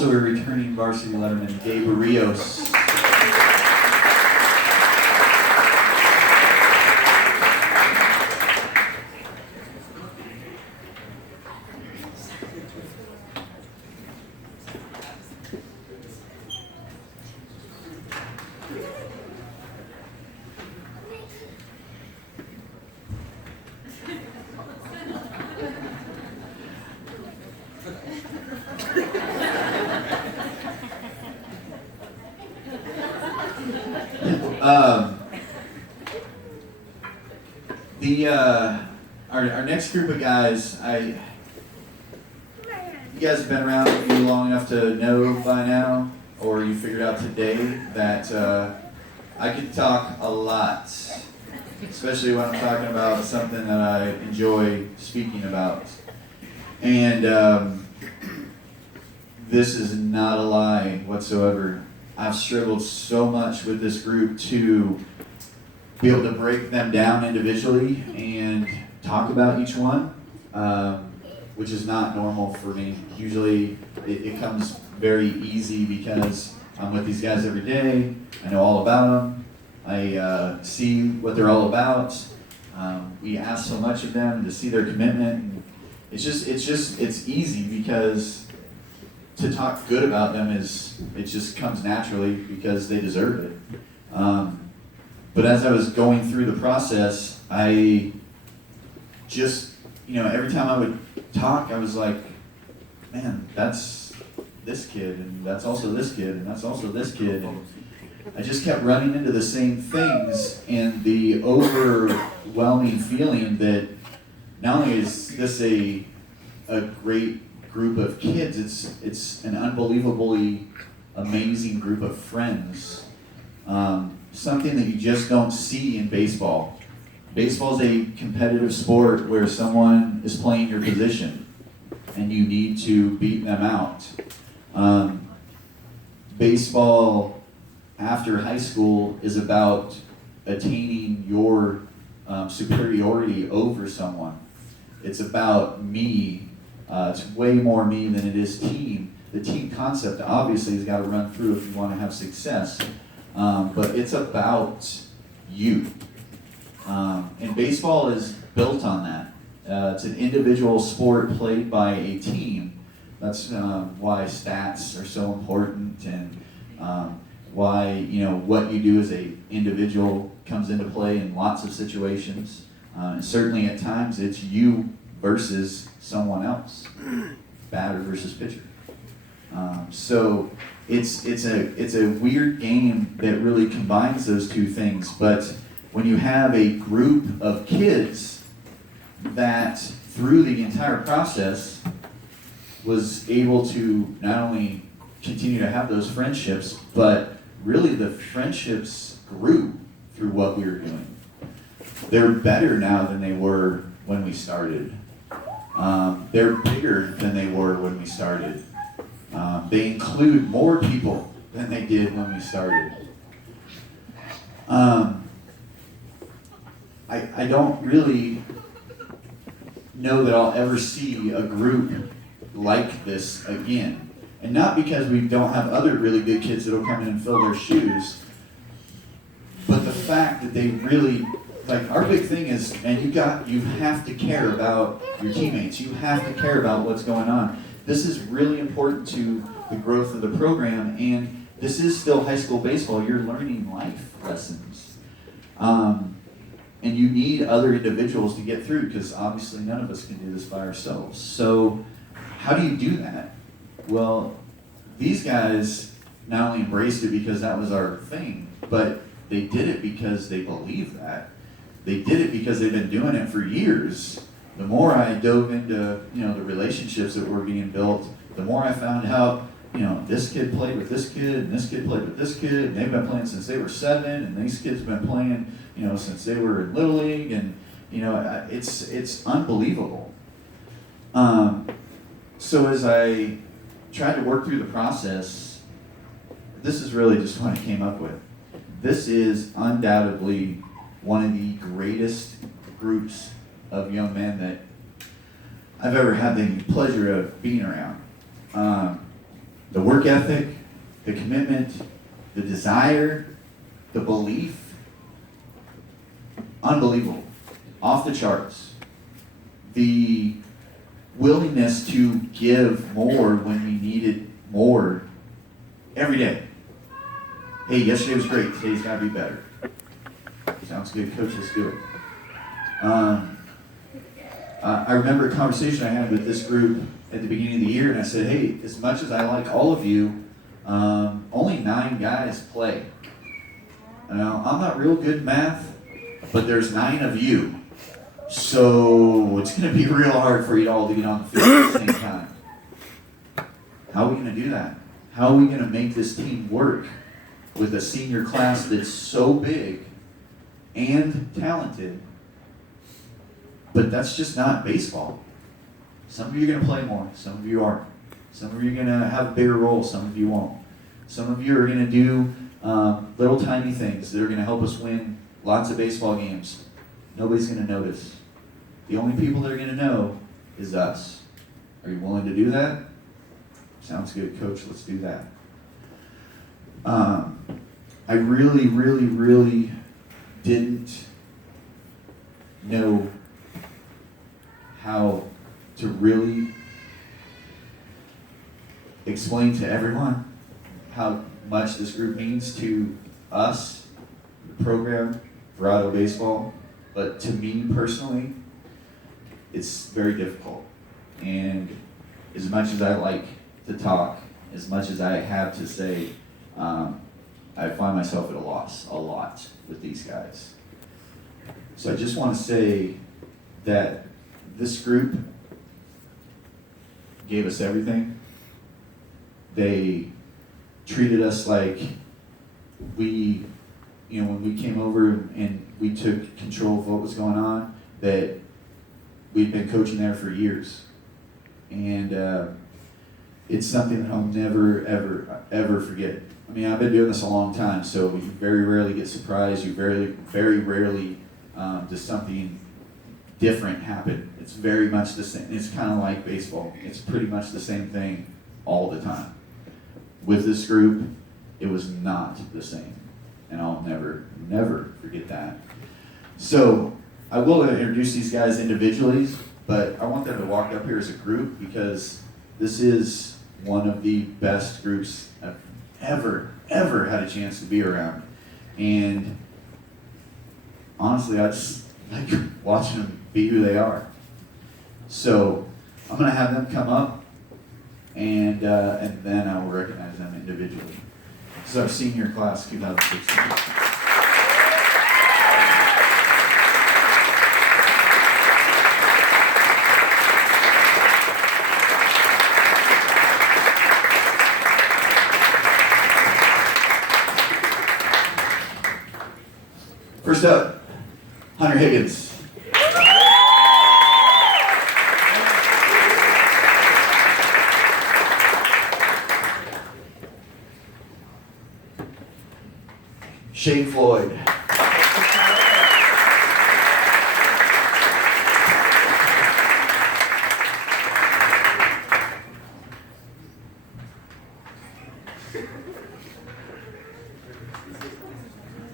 Also a returning varsity letterman, Gabe Rios. Our next group of guys, you guys have been around with me long enough to know by now, or you figured out today that I can talk a lot, especially when I'm talking about something that I enjoy speaking about. And this is not a lie whatsoever. I've struggled so much with this group to be able to break them down individually and talk about each one, which is not normal for me. Usually it comes very easy because I'm with these guys every day. I know all about them. I see what they're all about. We ask so much of them to see their commitment. It's easy because to talk good about them it just comes naturally because they deserve it. But as I was going through the process, I just, every time I would talk, I was like, man, that's this kid, and that's also this kid, and that's also this kid. And I just kept running into the same things, and the overwhelming feeling that not only is this a great group of kids, it's an unbelievably amazing group of friends. Something that you just don't see in baseball. Baseball is a competitive sport where someone is playing your position and you need to beat them out. Baseball after high school is about attaining your superiority over someone. It's about me. It's way more me than it is team. The team concept obviously has got to run through if you want to have success. But it's about you. And baseball is built on that. It's an individual sport played by a team. That's why stats are so important, and why what you do as an individual comes into play in lots of situations. And certainly at times it's you versus someone else, batter versus pitcher. So it's a weird game that really combines those two things. But when you have a group of kids that through the entire process was able to not only continue to have those friendships, but really the friendships grew through what we were doing. They're better now than they were when we started. They're bigger than they were when we started. They include more people than they did when we started. I don't really know that I'll ever see a group like this again. And not because we don't have other really good kids that'll come in and fill their shoes, but the fact that they really, our big thing is, man, you have to care about your teammates. You have to care about what's going on. This is really important to the growth of the program, and this is still high school baseball. You're learning life lessons. And you need other individuals to get through, because obviously none of us can do this by ourselves. So how do you do that? Well, these guys not only embraced it because that was our thing, but they did it because they believe that. They did it because they've been doing it for years. The more I dove into, the relationships that were being built, the more I found out, this kid played with this kid, and this kid played with this kid, and they've been playing since they were 7, and these kids have been playing, since they were in Little League, and, it's unbelievable. So as I tried to work through the process, this is really just what I came up with. This is undoubtedly one of the greatest groups of young men that I've ever had the pleasure of being around. The work ethic, the commitment, the desire, the belief, unbelievable, off the charts. The willingness to give more when we needed more every day. Hey, yesterday was great, today's got to be better. Sounds good, coach, let's do it. I remember a conversation I had with this group at the beginning of the year, and I said, hey, as much as I like all of you, only 9 guys play. Now, I'm not real good at math, but there's 9 of you. So it's going to be real hard for you all to get on the field at the same time. How are we going to do that? How are we going to make this team work with a senior class that's so big and talented? But that's just not baseball. Some of you are going to play more. Some of you aren't. Some of you are going to have a bigger role. Some of you won't. Some of you are going to do little tiny things that are going to help us win lots of baseball games. Nobody's going to notice. The only people that are going to know is us. Are you willing to do that? Sounds good, coach. Let's do that. I really, really, really didn't know how to really explain to everyone how much this group means to us, the program, Verrado Baseball. But to me personally, it's very difficult. And as much as I like to talk, as much as I have to say, I find myself at a loss a lot with these guys. So I just want to say that this group gave us everything. They treated us like we, when we came over and we took control of what was going on, that we'd been coaching there for years. And it's something that I'll never, ever, ever forget. I mean, I've been doing this a long time, so you very rarely get surprised. You very rarely does something different happen. It's very much the same. It's kind of like baseball. It's pretty much the same thing all the time. With this group, it was not the same. And I'll never, never forget that. So I will introduce these guys individually, but I want them to walk up here as a group because this is one of the best groups I've ever had a chance to be around. And honestly, I just like watching them be who they are. So I'm going to have them come up, and then I will recognize them individually. This is our senior class, 2016. First up, Hunter Higgins. Shane Floyd.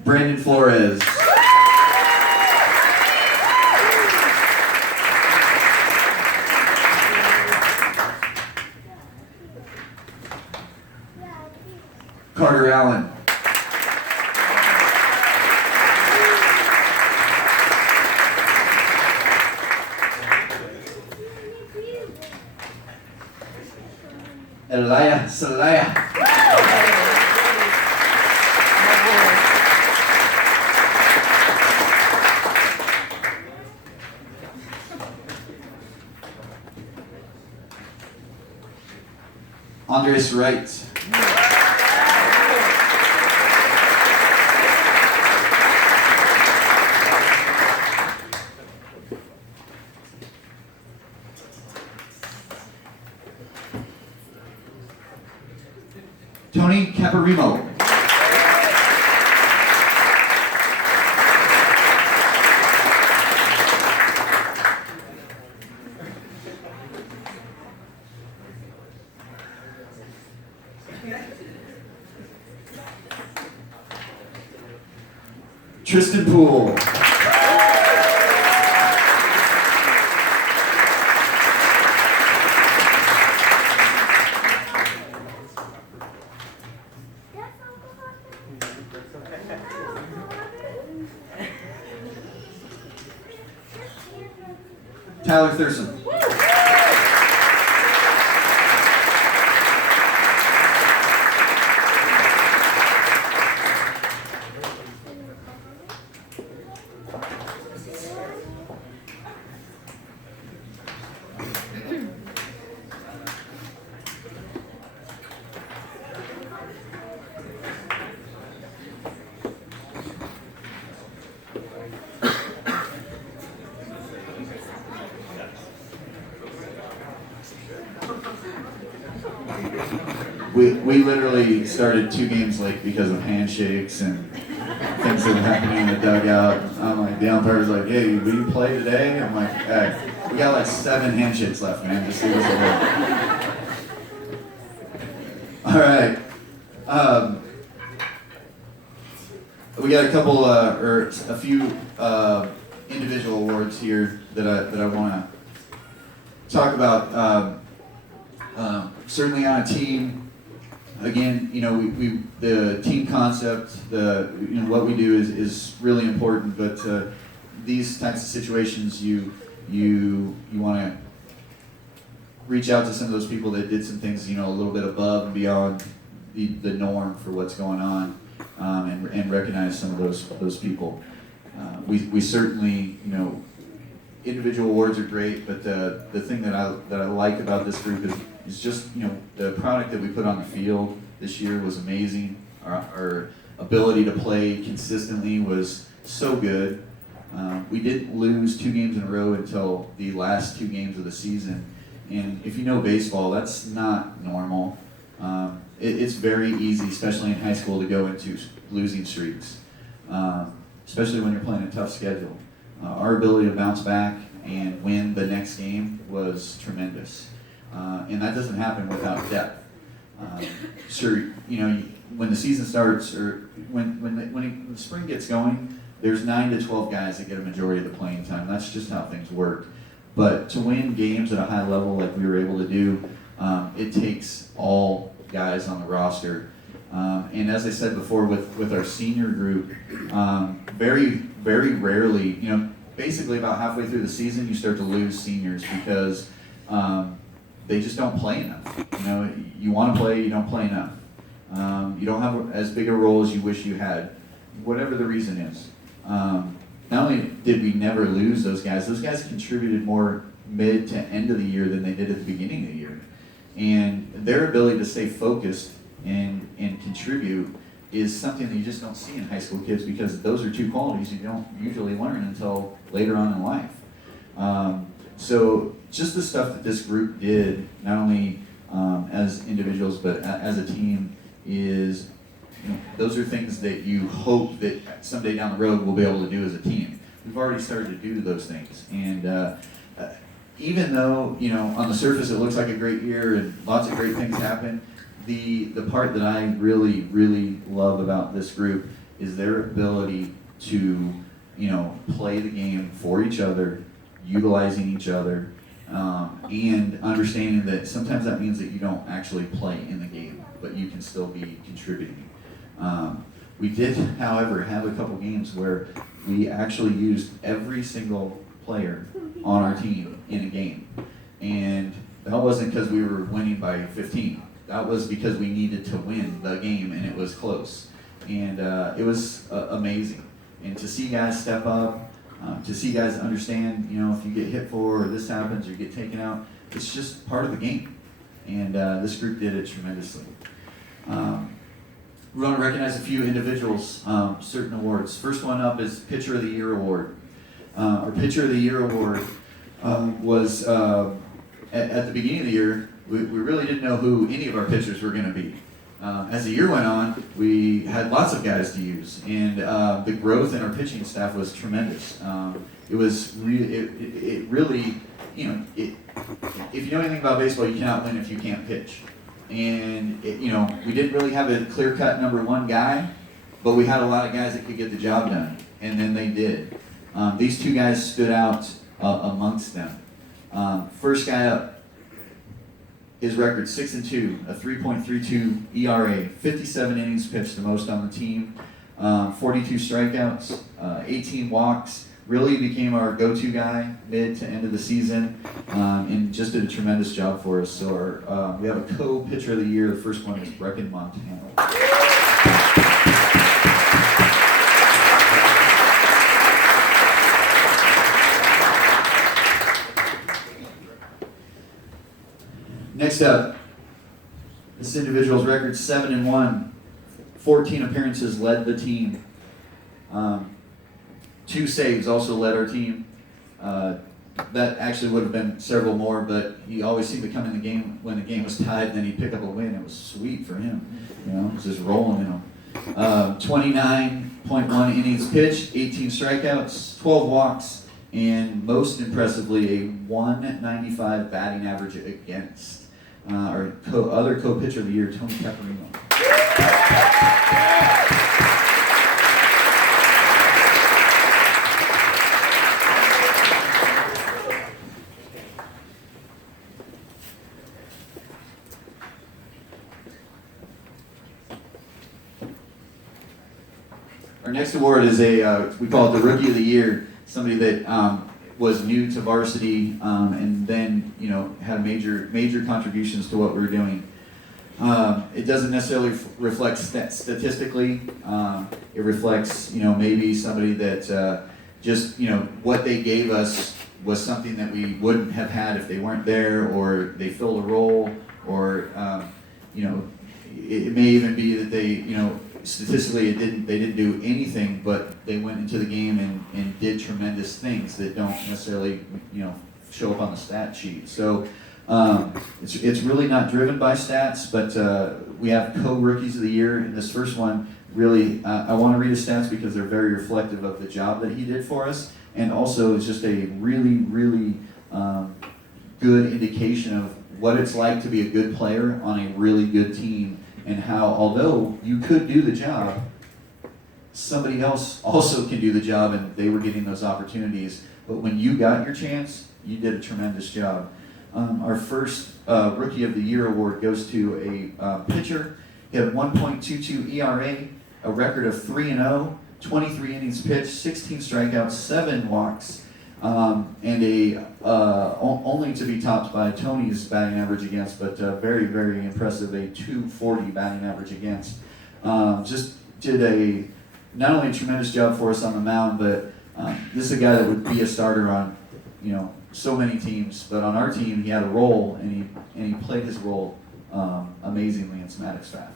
Brandon Flores. Carter Allen. Elia Salaya. Andres Wright. Tony Caparimo. Tristan Poole. Tyler Thurston. We literally started 2 games late because of handshakes and things that were happening in the dugout. I'm like, the umpire was like, hey, will you play today? I'm like, hey, we got like 7 handshakes left, man. Just leave us alone. All right. We got a couple, or a few individual awards here that I want to talk about. Certainly on a team. Again, we the team concept, what we do is really important. But these types of situations, you want to reach out to some of those people that did some things, a little bit above and beyond the norm for what's going on, and recognize some of those people. We certainly, individual awards are great, but the thing that I like about this group is just, the product that we put on the field this year was amazing. Our ability to play consistently was so good. We didn't lose 2 games in a row until the last 2 games of the season. And if you know baseball, that's not normal. It's very easy, especially in high school, to go into losing streaks, especially when you're playing a tough schedule. Our ability to bounce back and win the next game was tremendous. And that doesn't happen without depth. Sure, when the season starts, or when the spring gets going, there's 9 to 12 guys that get a majority of the playing time. That's just how things work. But to win games at a high level like we were able to do, it takes all guys on the roster. And as I said before, with our senior group, very, very rarely, basically about halfway through the season, you start to lose seniors because they just don't play enough. You want to play, you don't play enough. You don't have as big a role as you wish you had, whatever the reason is. Not only did we never lose those guys contributed more mid to end of the year than they did at the beginning of the year. And their ability to stay focused and contribute is something that you just don't see in high school kids, because those are 2 qualities you don't usually learn until later on in life. So just the stuff that this group did, not only as individuals but as a team, is those are things that you hope that someday down the road we'll be able to do as a team. We've already started to do those things, and even though on the surface it looks like a great year and lots of great things happen, the part that I really, really love about this group is their ability to play the game for each other, utilizing each other, and understanding that sometimes that means that you don't actually play in the game, but you can still be contributing. We did, however, have a couple games where we actually used every single player on our team in a game. And that wasn't because we were winning by 15. That was because we needed to win the game, and it was close. And it was amazing. And to see guys step up, to see guys understand, if you get hit for or this happens or you get taken out, it's just part of the game. And this group did it tremendously. We want to recognize a few individuals, certain awards. First one up is Pitcher of the Year Award. Our Pitcher of the Year Award was, at the beginning of the year, we really didn't know who any of our pitchers were going to be. As the year went on, we had lots of guys to use, and the growth in our pitching staff was tremendous. It was it really, if you know anything about baseball, you cannot win if you can't pitch. And we didn't really have a clear-cut number 1 guy, but we had a lot of guys that could get the job done. and then they did. These two guys stood out amongst them. First guy up, his record 6-2, a 3.32 ERA, 57 innings pitched, the most on the team, 42 strikeouts, 18 walks. Really became our go-to guy mid to end of the season, and just did a tremendous job for us. So we have a co-pitcher of the year. The first one is Brecken Montano. Next up, this individual's record 7-1, 14 appearances, led the team. 2 saves also led our team. That actually would have been several more, but he always seemed to come in the game when the game was tied, and then he'd pick up a win. It was sweet for him. You know, it was just rolling in him. 29.1 innings pitched, 18 strikeouts, 12 walks, and most impressively, a 195 batting average against. Our other co-pitcher of the year, Tony Caparino. Our next award is we call it the Rookie of the Year, somebody that was new to varsity and then had major contributions to what we were doing. It doesn't necessarily reflect statistically. It reflects maybe somebody that just what they gave us was something that we wouldn't have had if they weren't there, or they filled a role, or it may even be that they statistically they didn't do anything, but they went into the game and did tremendous things that don't necessarily show up on the stat sheet. So it's really not driven by stats, but we have co-rookies of the year. In this first one, really, I want to read his stats because they're very reflective of the job that he did for us, and also it's just a really good indication of what it's like to be a good player on a really good team, and how, although you could do the job, somebody else also can do the job, and they were getting those opportunities. But when you got your chance, you did a tremendous job. Our first Rookie of the Year award goes to a pitcher. He had 1.22 ERA, a record of 3-0, 23 innings pitched, 16 strikeouts, 7 walks, and only to be topped by Tony's batting average against, but very impressive, a 240 batting average against. Just did not only a tremendous job for us on the mound, but this is a guy that would be a starter on so many teams, but on our team he had a role, and he played his role amazingly in Smaddox Fast.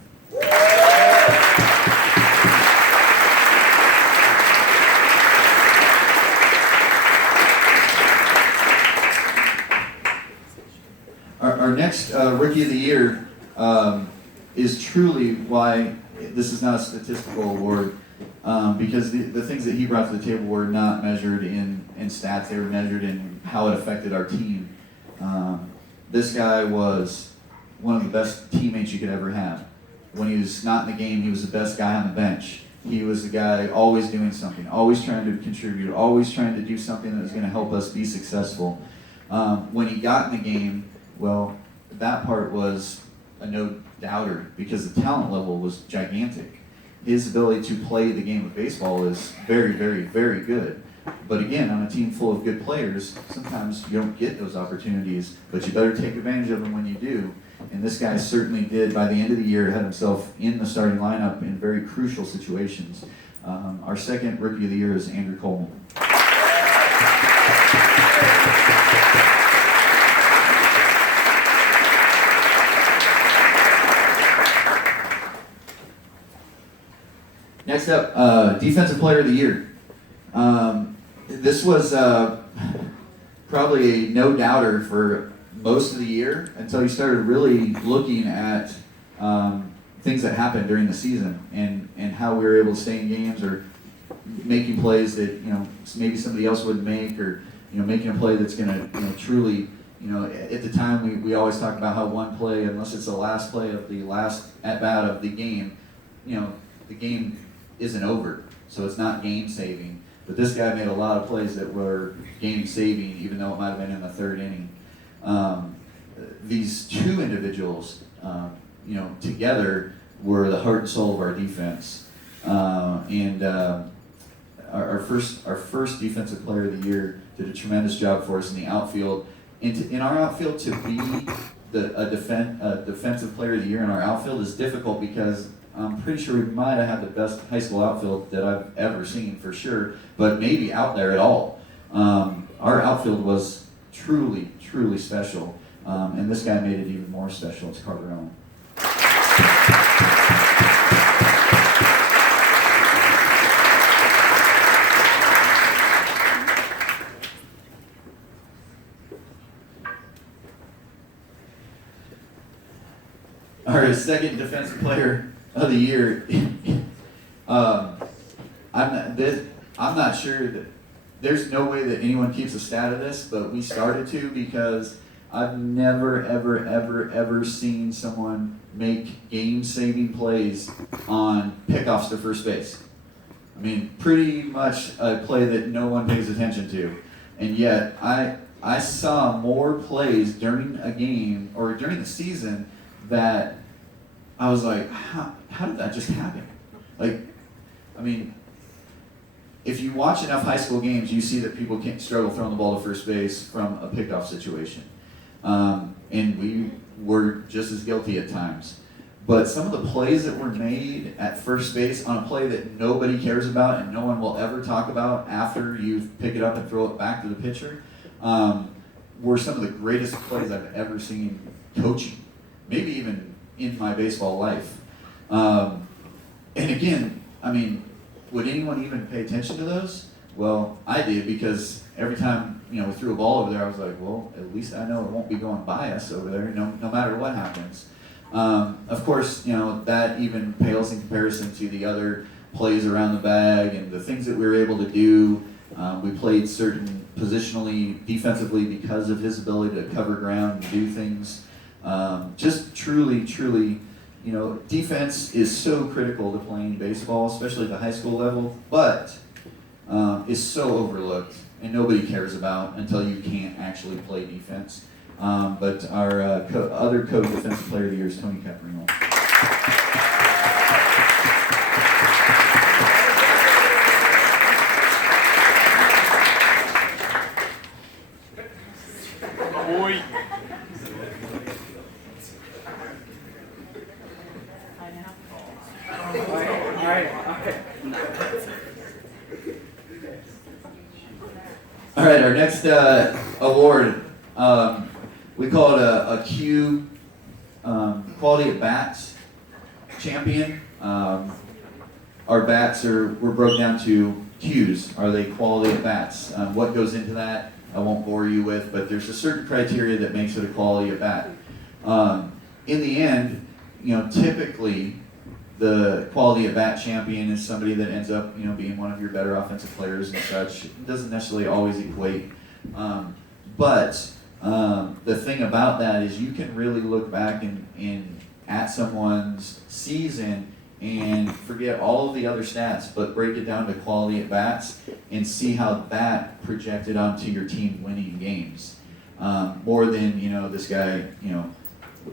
Our next Rookie of the Year is truly why this is not a statistical award, because the things that he brought to the table were not measured in stats. They were measured in how it affected our team. This guy was one of the best teammates you could ever have. When he was not in the game, he was the best guy on the bench. He was the guy always doing something, always trying to contribute, always trying to do something that was going to help us be successful. When he got in the game, well, that part was a no-doubter, because the talent level was gigantic. His ability to play the game of baseball is very good. But again, on a team full of good players, sometimes you don't get those opportunities, but you better take advantage of them when you do. And this guy certainly did. By the end of the year, had himself in the starting lineup in very crucial situations. Our second Rookie of the Year is Andrew Coleman. Next up, Defensive Player of the Year. This was probably a no-doubter for most of the year until you started really looking at things that happened during the season and how we were able to stay in games, or making plays that maybe somebody else wouldn't make, or making a play that's going to truly, at the time we always talk about how one play, unless it's the last play of the last at bat of the game, the game isn't over, so it's not game saving. But this guy made a lot of plays that were game saving, even though it might have been in the third inning. These two individuals, together were the heart and soul of our defense. Our first defensive player of the year did a tremendous job for us in the outfield. In our outfield, to be a defensive player of the year in our outfield is difficult because I'm pretty sure we might have had the best high school outfield that I've ever seen for sure, but maybe out there at all. Our outfield was truly, truly special, and this guy made it even more special. It's Carter Owen. Our second defensive player of the year. I'm not sure that there's no way that anyone keeps a stat of this, but we started to because I've never, ever, ever, ever seen someone make game-saving plays on pickoffs to first base. I mean, pretty much a play that no one pays attention to, and yet I saw more plays during a game or during the season that I was like, how did that just happen? If you watch enough high school games, you see that people can't struggle throwing the ball to first base from a pickoff situation. And we were just as guilty at times. But some of the plays that were made at first base on a play that nobody cares about and no one will ever talk about after you pick it up and throw it back to the pitcher, were some of the greatest plays I've ever seen coaching, maybe even in my baseball life. And again, would anyone even pay attention to those? Well, I did, because every time we threw a ball over there, I was like, well, at least I know it won't be going by us over there, no matter what happens. Of course, that even pales in comparison to the other plays around the bag and the things that we were able to do. We played certain positionally, defensively, because of his ability to cover ground and do things. Just truly, truly, defense is so critical to playing baseball, especially at the high school level, but is so overlooked and nobody cares about until you can't actually play defense. But our other co-defensive player of the year is Tony Caprino. All right, our next award, we call it a Q Quality at Bats champion. Our bats were broke down to Qs. Are they quality at bats? What goes into that, I won't bore you with, but there's a certain criteria that makes it a quality at bat. In the end, typically the quality at bat champion is somebody that ends up, being one of your better offensive players and such. It doesn't necessarily always equate. But the thing about that is you can really look back at someone's season and forget all of the other stats, but break it down to quality at bats and see how that projected onto your team winning games. More than, this guy,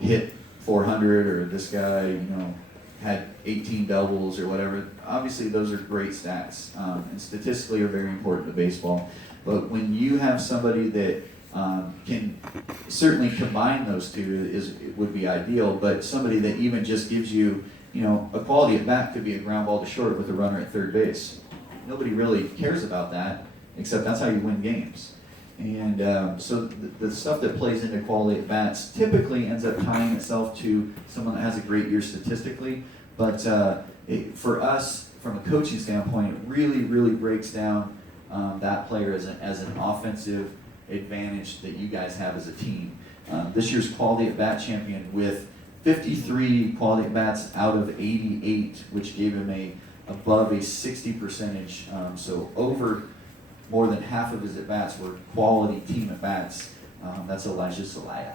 hit 400, or this guy, had 18 doubles or whatever. Obviously, those are great stats, and statistically are very important to baseball. But when you have somebody that can certainly combine those two, it would be ideal. But somebody that even just gives you, a quality at bat could be a ground ball to short with a runner at third base. Nobody really cares about that, except that's how you win games. And so the stuff that plays into quality at bats typically ends up tying itself to someone that has a great year statistically. But for us, from a coaching standpoint, it really, really breaks down that player as an offensive advantage that you guys have as a team. This year's quality at bat champion with 53 quality at bats out of 88, which gave him above a 60 percentage. So over more than half of his at-bats were quality team at-bats. That's Elijah Zelaya.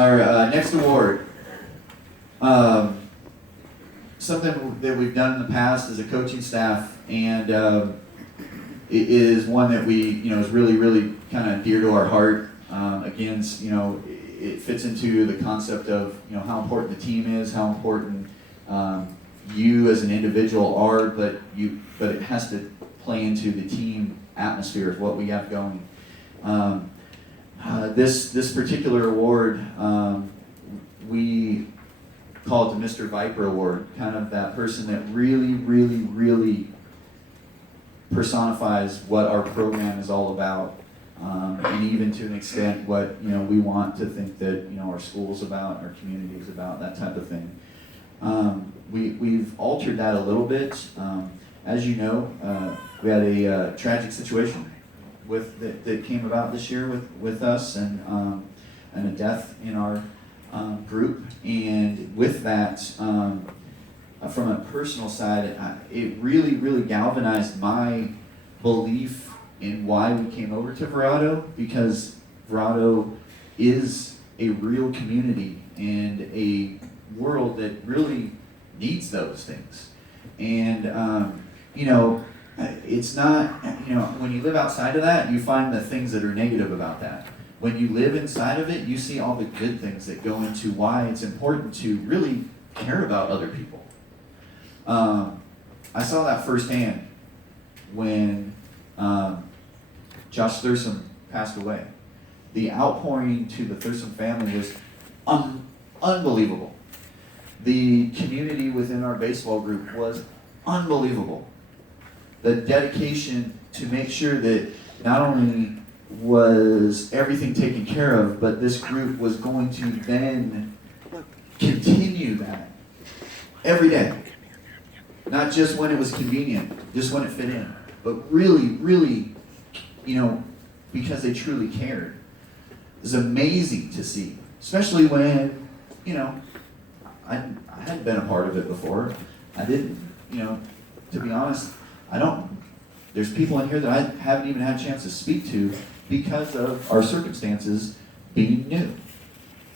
Our next award, something that we've done in the past as a coaching staff, and it is one that we, is really, really kind of dear to our heart. Again, it fits into the concept of, how important the team is, how important you as an individual are, but it has to play into the team atmosphere of what we have going. This particular award, we call it the Mr. Viper Award, kind of that person that really, really, really personifies what our program is all about, and even to an extent what we want to think that our school's about, our community is about, that type of thing. We've altered that a little bit. As you know, we had a tragic situation that came about this year with us, and a death in our group. And with that, from a personal side, it really, really galvanized my belief in why we came over to Verrado, because Verrado is a real community and a world that really needs those things. And it's not, when you live outside of that, you find the things that are negative about that. When you live inside of it, you see all the good things that go into why it's important to really care about other people. I saw that firsthand when Josh Thurston passed away. The outpouring to the Thurston family was unbelievable. The community within our baseball group was unbelievable. The dedication to make sure that not only was everything taken care of, but this group was going to then continue that every day. Not just when it was convenient, just when it fit in, but really, really, because they truly cared. It was amazing to see, especially when, I hadn't been a part of it before. I didn't, to be honest, there's people in here that I haven't even had a chance to speak to because of our circumstances being new.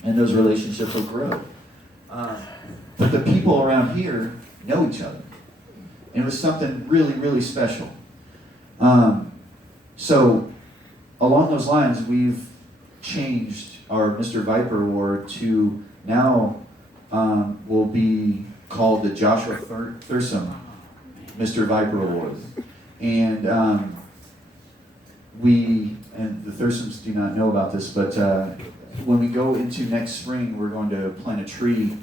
And those relationships will grow. But the people around here know each other. And it was something really, really special. So along those lines, we've changed our Mr. Viper Award to now will be called the Joshua Thurston Mr. Viper Award. And the Thurstons do not know about this, but when we go into next spring, we're going to plant a tree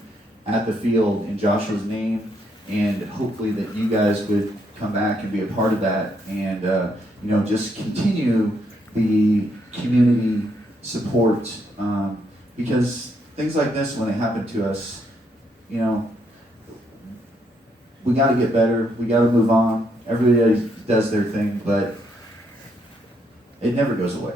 at the field in Joshua's name, and hopefully that you guys would come back and be a part of that, and just continue the community support, because things like this, when they happen to us, we got to get better. We got to move on. Everybody does their thing, but it never goes away.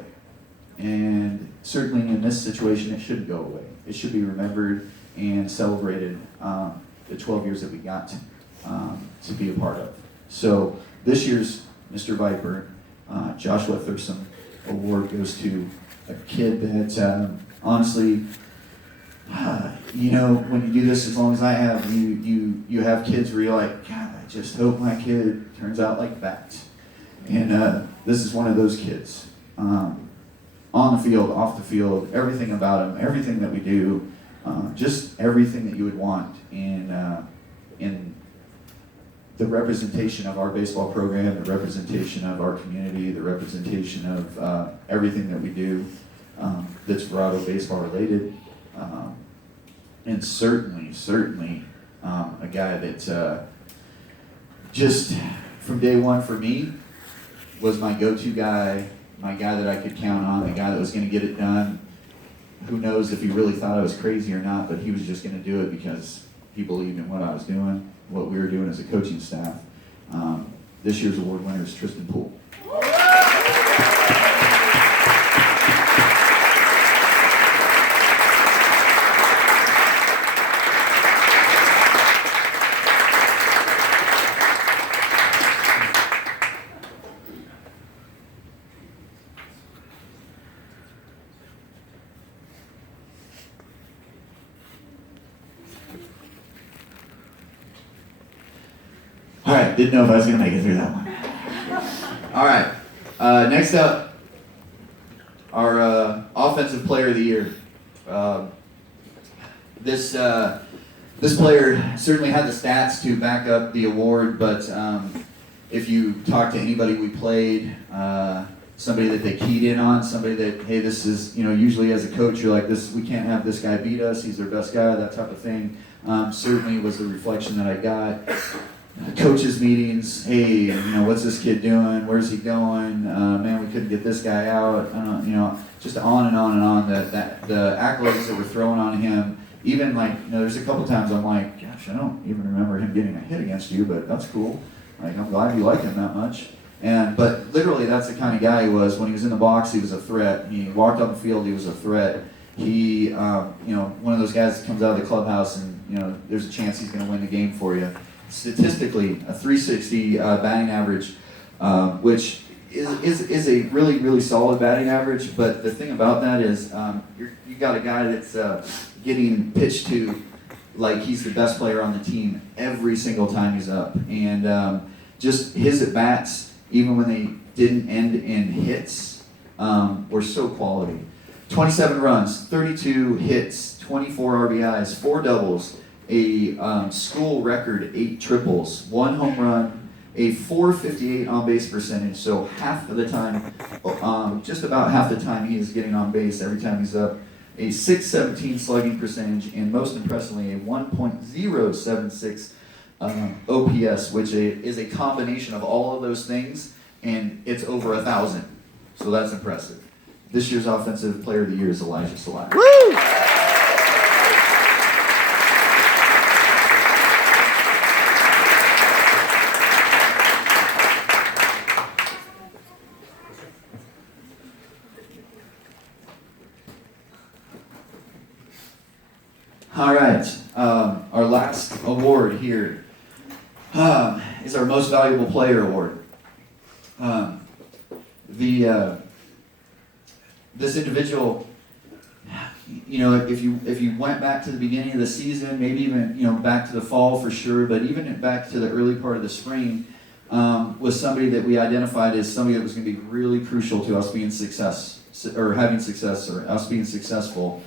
And certainly in this situation, it shouldn't go away. It should be remembered and celebrated, the 12 years that we got to be a part of. So this year's Mr. Viper, Joshua Thurston Award goes to a kid that honestly, when you do this as long as I have, you have kids where you're like, God, I just hope my kid turns out like that. And this is one of those kids. On the field, off the field, everything about him, everything that we do, just everything that you would want in the representation of our baseball program, the representation of our community, the representation of everything that we do that's Verrado baseball related. And certainly a guy that just from day one for me was my go-to guy, my guy that I could count on, the guy that was going to get it done. Who knows if he really thought I was crazy or not, but he was just going to do it because he believed in what I was doing, what we were doing as a coaching staff. This year's award winner is Tristan Poole. right, didn't know if I was going to make it through that one. All right, next up, our Offensive Player of the Year. This player certainly had the stats to back up the award, but if you talk to anybody we played, somebody that they keyed in on, somebody that, hey, this is, usually as a coach, you're like, we can't have this guy beat us, he's their best guy, that type of thing. Certainly was the reflection that I got. Coaches meetings, hey, what's this kid doing? Where's he going? Man, we couldn't get this guy out. Just on and on and on. The accolades that were thrown on him. Even there's a couple times I'm like, gosh, I don't even remember him getting a hit against you, but that's cool. I'm glad you like him that much. But literally, that's the kind of guy he was. When he was in the box, he was a threat. He walked on the field, he was a threat. He, one of those guys that comes out of the clubhouse and there's a chance he's going to win the game for you. Statistically, a 360 batting average, which is a really, really solid batting average. But the thing about that is you got a guy that's getting pitched to like he's the best player on the team every single time he's up. And just his at-bats, even when they didn't end in hits, were so quality. 27 runs, 32 hits, 24 RBIs, 4 doubles, a school record 8 triples, 1 home run, a .458 on base percentage. So half of the time, just about half the time he is getting on base every time he's up. A .617 slugging percentage, and most impressively, a 1.076 OPS, which is a combination of all of those things, and it's over 1,000. So that's impressive. This year's Offensive Player of the Year is Elijah Salai. Woo! All right, our last award here is our Most Valuable Player Award. This individual, if you went back to the beginning of the season, maybe even back to the fall for sure, but even back to the early part of the spring, was somebody that we identified as somebody that was going to be really crucial to us being having success, or us being successful.